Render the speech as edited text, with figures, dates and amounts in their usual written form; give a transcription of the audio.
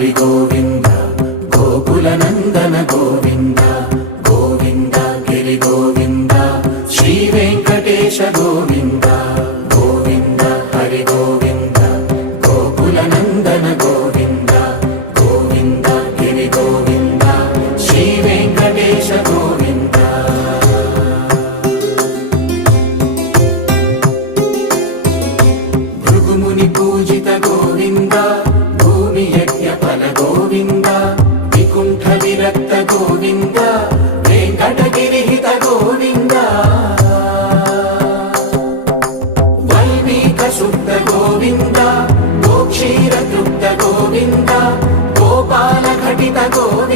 హరి గోవింద గోకుల నందన గోవింద గోవింద గిరి గోవింద శ్రీ వెంకటేశ గోవింద గోవింద హరి గోవింద గోకుల నందన గోవింద గోవింద గిరి గోవింద శ్రీ వెంకటేశ గోవింద భృగుముని పూజిత గోవింద భూమి యజ్ఞ ఫల గోవింద వికుంఠ విరక్త గోవింద వెంకటగిరిహిత గోవింద వైదిక శుద్ధ గోవింద గోక్షీర తృప్త గోవింద గోపాల ఘటిత గోవింద